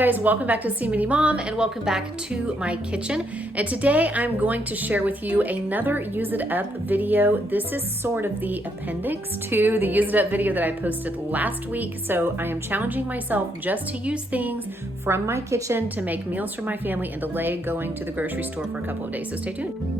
guys, welcome back to SEEMINDYMOM and welcome back to my kitchen. And today I'm going to share with you another Use It Up video. This is sort of the appendix to the Use It Up video that I posted last week. So I am challenging myself just to use things from my kitchen to make meals for my family and delay going to the grocery store for a couple of days. So stay tuned.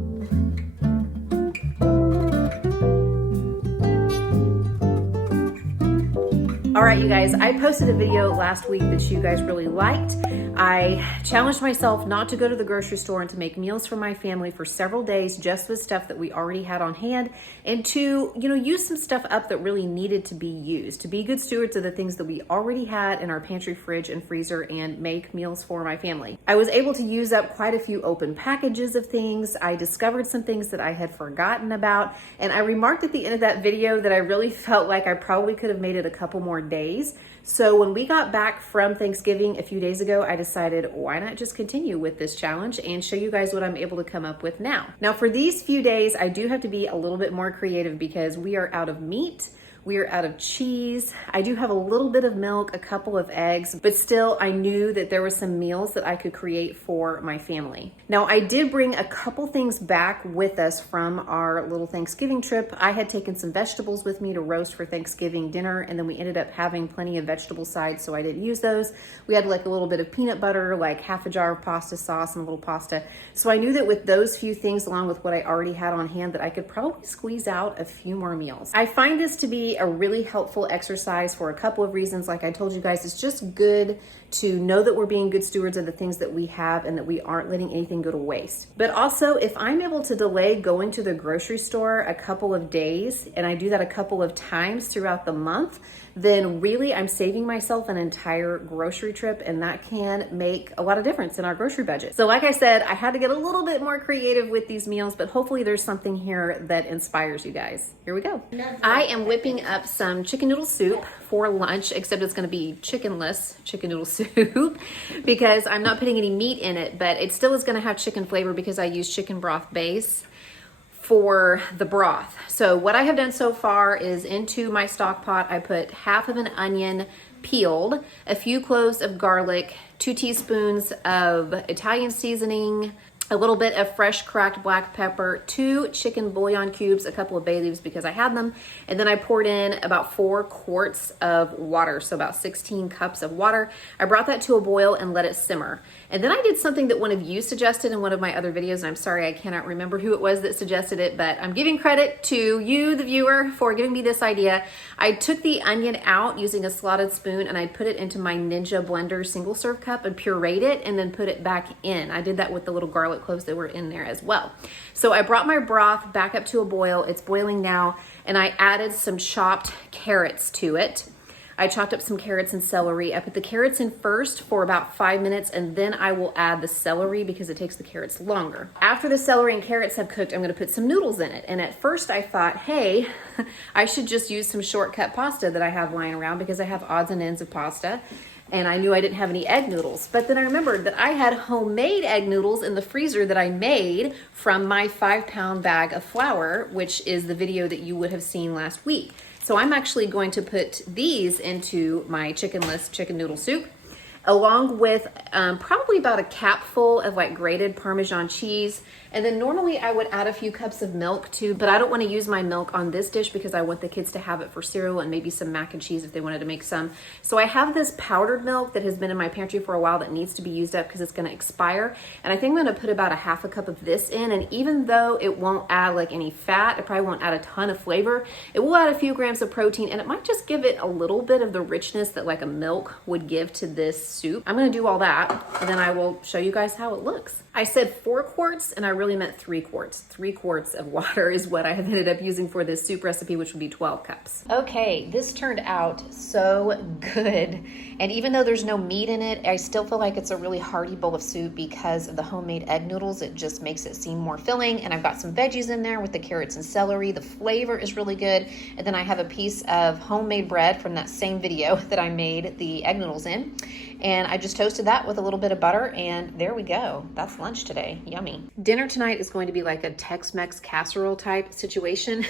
All right, you guys, I posted a video last week that you guys really liked. I challenged myself not to go to the grocery store and to make meals for my family for several days just with stuff that we already had on hand and to, use some stuff up that really needed to be used, to be good stewards of the things that we already had in our pantry, fridge, and freezer and make meals for my family. I was able to use up quite a few open packages of things. I discovered some things that I had forgotten about, and I remarked at the end of that video that I really felt like I probably could have made it a couple more days. So when we got back from Thanksgiving a few days ago, I decided why not just continue with this challenge and show you guys what I'm able to come up with now. Now for these few days, I do have to be a little bit more creative because we are out of meat. We are out of cheese. I do have a little bit of milk, a couple of eggs, but still I knew that there were some meals that I could create for my family. Now I did bring a couple things back with us from our little Thanksgiving trip. I had taken some vegetables with me to roast for Thanksgiving dinner, and then we ended up having plenty of vegetable sides, so I didn't use those. We had like a little bit of peanut butter, like half a jar of pasta sauce and a little pasta. So I knew that with those few things, along with what I already had on hand, that I could probably squeeze out a few more meals. I find this to be a really helpful exercise for a couple of reasons. Like I told you guys, it's just good to know that we're being good stewards of the things that we have and that we aren't letting anything go to waste. But also, if I'm able to delay going to the grocery store a couple of days, and I do that a couple of times throughout the month, then really I'm saving myself an entire grocery trip, and that can make a lot of difference in our grocery budget. So like I said, I had to get a little bit more creative with these meals, but hopefully there's something here that inspires you guys. Here we go. I am whipping up some chicken noodle soup for lunch, except it's gonna be chickenless chicken noodle soup because I'm not putting any meat in it, but it still is gonna have chicken flavor because I use chicken broth base for the broth. So what I have done so far is into my stock pot, I put half of an onion peeled, a few cloves of garlic, 2 teaspoons of Italian seasoning, a little bit of fresh cracked black pepper, 2 chicken bouillon cubes, a couple of bay leaves because I had them, and then I poured in about 4 quarts of water, so about 16 cups of water. I brought that to a boil and let it simmer. And then I did something that one of you suggested in one of my other videos, and I'm sorry I cannot remember who it was that suggested it, but I'm giving credit to you, the viewer, for giving me this idea. I took the onion out using a slotted spoon and I put it into my Ninja blender single serve cup and pureed it and then put it back in. I did that with the little garlic cloves that were in there as well. So I brought my broth back up to a boil. It's boiling now, and I added some chopped carrots to it. I chopped up some carrots and celery. I put the carrots in first for about 5 minutes, and then I will add the celery because it takes the carrots longer. After the celery and carrots have cooked, I'm gonna put some noodles in it. And at first I thought, hey, I should just use some shortcut pasta that I have lying around because I have odds and ends of pasta. And I knew I didn't have any egg noodles. But then I remembered that I had homemade egg noodles in the freezer that I made from my 5-pound bag of flour, which is the video that you would have seen last week. So I'm actually going to put these into my chickenless chicken noodle soup, along with probably about a capful of like grated Parmesan cheese. And then normally I would add a few cups of milk too, but I don't want to use my milk on this dish because I want the kids to have it for cereal and maybe some mac and cheese if they wanted to make some. So I have this powdered milk that has been in my pantry for a while that needs to be used up because it's going to expire. And I think I'm going to put about a half a cup of this in. And even though it won't add like any fat, it probably won't add a ton of flavor, it will add a few grams of protein, and it might just give it a little bit of the richness that like a milk would give to this soup. I'm going to do all that, and then I will show you guys how it looks. I said 4 quarts, and I really meant 3 quarts. 3 quarts of water is what I have ended up using for this soup recipe, which would be 12 cups. Okay, this turned out so good. And even though there's no meat in it, I still feel like it's a really hearty bowl of soup because of the homemade egg noodles. It just makes it seem more filling. And I've got some veggies in there with the carrots and celery. The flavor is really good. And then I have a piece of homemade bread from that same video that I made the egg noodles in. And I just toasted that with a little bit of butter, and there we go. That's lunch today. Yummy. Dinner tonight is going to be like a Tex Mex casserole type situation.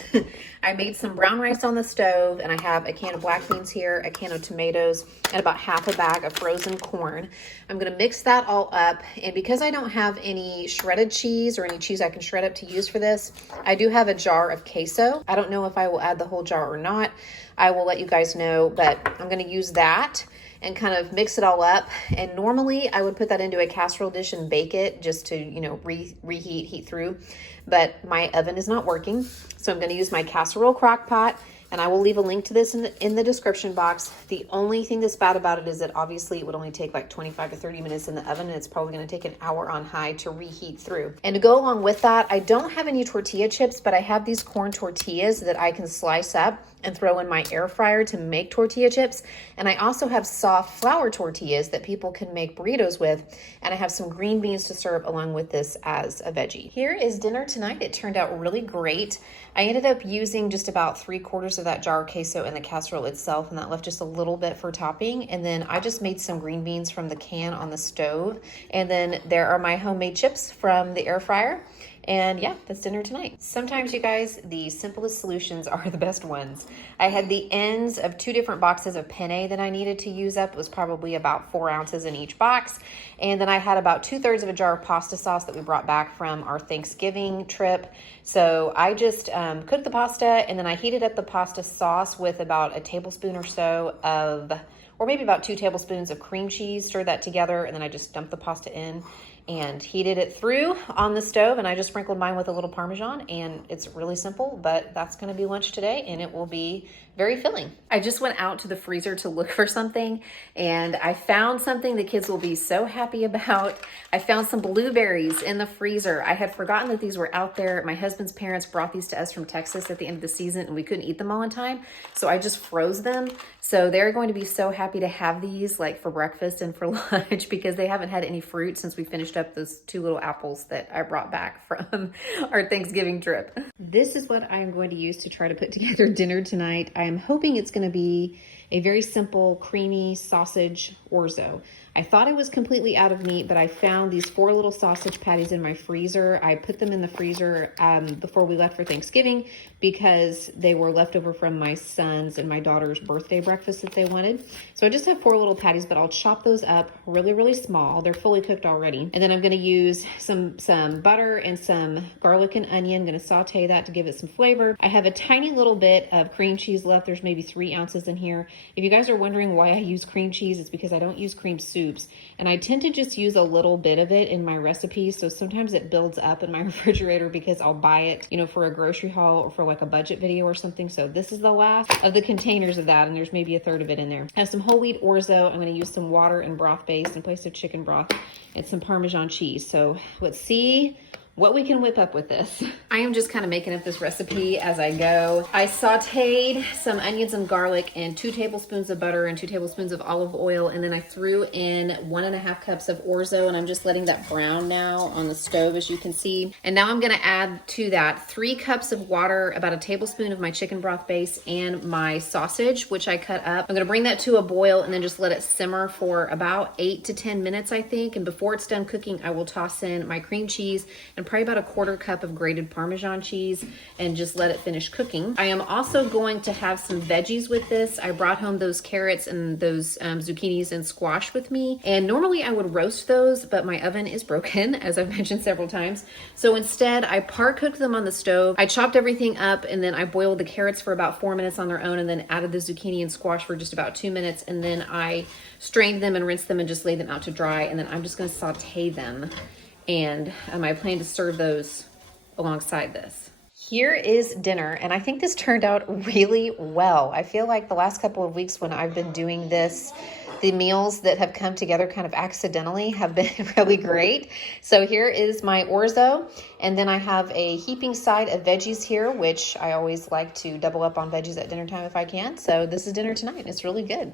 I made some brown rice on the stove, and I have a can of black beans here, a can of tomatoes, and about half a bag of frozen corn. I'm gonna mix that all up, and because I don't have any shredded cheese or any cheese I can shred up to use for this, I do have a jar of queso. I don't know if I will add the whole jar or not. I will let you guys know, but I'm gonna use that and kind of mix it all up. And normally I would put that into a casserole dish and bake it just to, you know, heat through. But my oven is not working, so I'm gonna use my casserole crock pot, and I will leave a link to this in the description box. The only thing that's bad about it is that obviously it would only take like 25 to 30 minutes in the oven, and it's probably gonna take an hour on high to reheat through. And to go along with that, I don't have any tortilla chips, but I have these corn tortillas that I can slice up and throw in my air fryer to make tortilla chips. And I also have soft flour tortillas that people can make burritos with. And I have some green beans to serve along with this as a veggie. Here is dinner tonight. It turned out really great. I ended up using just about 3/4 of that jar of queso in the casserole itself, and that left just a little bit for topping. And then I just made some green beans from the can on the stove. And then there are my homemade chips from the air fryer. And yeah, that's dinner tonight. Sometimes, you guys, the simplest solutions are the best ones. I had the ends of 2 different boxes of penne that I needed to use up. It was probably about 4 ounces in each box. And then I had about 2/3 of a jar of pasta sauce that we brought back from our Thanksgiving trip. So I just cooked the pasta, and then I heated up the pasta sauce with about a tablespoon or so of, or maybe about 2 tablespoons of cream cheese, stirred that together, and then I just dumped the pasta in and heated it through on the stove, and I just sprinkled mine with a little Parmesan, and it's really simple, but that's gonna be lunch today, and it will be very filling. I just went out to the freezer to look for something, and I found something the kids will be so happy about. I found some blueberries in the freezer. I had forgotten that these were out there. My husband's parents brought these to us from Texas at the end of the season, and we couldn't eat them all in time, so I just froze them. So they're going to be so happy to have these like for breakfast and for lunch, because they haven't had any fruit since we finished up those 2 little apples that I brought back from our Thanksgiving trip. This is what I am going to use to try to put together dinner tonight. I am hoping it's going to be a very simple, creamy sausage orzo. I thought I was completely out of meat, but I found these 4 little sausage patties in my freezer. I put them in the freezer before we left for Thanksgiving because they were left over from my son's and my daughter's birthday breakfast that they wanted. So I just have 4 little patties, but I'll chop those up really, really small. They're fully cooked already. And then I'm gonna use some butter and some garlic and onion. I'm gonna saute that to give it some flavor. I have a tiny little bit of cream cheese left. There's maybe 3 ounces in here. If you guys are wondering why I use cream cheese, it's because I don't use cream soups. And I tend to just use a little bit of it in my recipes. So sometimes it builds up in my refrigerator because I'll buy it, you know, for a grocery haul or for like a budget video or something. So this is the last of the containers of that, and there's maybe 1/3 of it in there. I have some whole wheat orzo. I'm going to use some water and broth base in place of chicken broth, and some Parmesan cheese. So let's see what we can whip up with this. I am just kind of making up this recipe as I go. I sauteed some onions and garlic and 2 tablespoons of butter and 2 tablespoons of olive oil, and then I threw in 1.5 cups of orzo, and I'm just letting that brown now on the stove, as you can see. And now I'm gonna add to that 3 cups of water, about a tablespoon of my chicken broth base, and my sausage, which I cut up. I'm gonna bring that to a boil and then just let it simmer for about 8 to 10 minutes, I think. And before it's done cooking, I will toss in my cream cheese and probably about a 1/4 cup of grated Parmesan cheese and just let it finish cooking. I am also going to have some veggies with this. I brought home those carrots and those zucchinis and squash with me. And normally I would roast those, but my oven is broken, as I've mentioned several times. So instead I par cooked them on the stove. I chopped everything up, and then I boiled the carrots for about 4 minutes on their own, and then added the zucchini and squash for just about 2 minutes. And then I strained them and rinsed them and just laid them out to dry. And then I'm just gonna saute them. And I plan to serve those alongside this. Here is dinner, and I think this turned out really well. I feel like the last couple of weeks when I've been doing this, the meals that have come together kind of accidentally have been really great. So here is my orzo, and then I have a heaping side of veggies here, which I always like to double up on veggies at dinner time if I can. So this is dinner tonight. It's really good.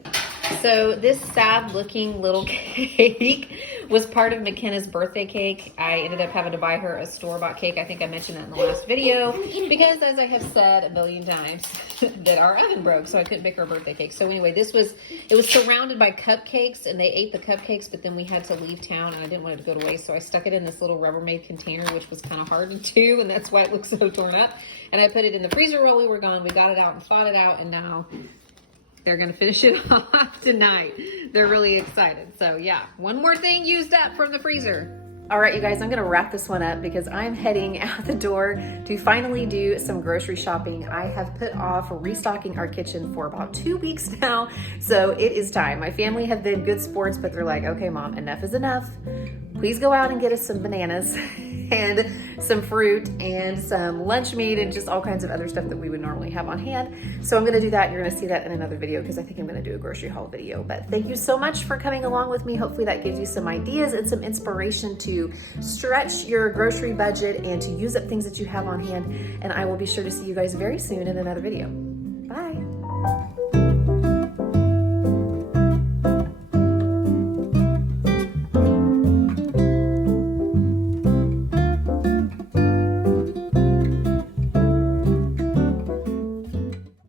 So this sad looking little cake was part of McKenna's birthday cake. I ended up having to buy her a store-bought cake. I think I mentioned that in the last video because, as I have said a million times, that our oven broke, so I couldn't bake her a birthday cake. So anyway, it was surrounded by cupcakes, and they ate the cupcakes, but then we had to leave town, and I didn't want it to go to waste, so I stuck it in this little Rubbermaid container, which was kind of hard to do, and that's why it looks so torn up. And I put it in the freezer while we were gone. We got it out and thawed it out, and now they're going to finish it off tonight. They're really excited. So yeah, one more thing used up from the freezer. All right, you guys, I'm going to wrap this one up because I'm heading out the door to finally do some grocery shopping. I have put off restocking our kitchen for about 2 weeks now. So it is time. My family have been good sports, but they're like, okay, Mom, enough is enough. Please go out and get us some bananas and some fruit and some lunch meat and just all kinds of other stuff that we would normally have on hand. So I'm gonna do that. You're gonna see that in another video because I think I'm gonna do a grocery haul video. But thank you so much for coming along with me. Hopefully that gives you some ideas and some inspiration to stretch your grocery budget and to use up things that you have on hand. And I will be sure to see you guys very soon in another video.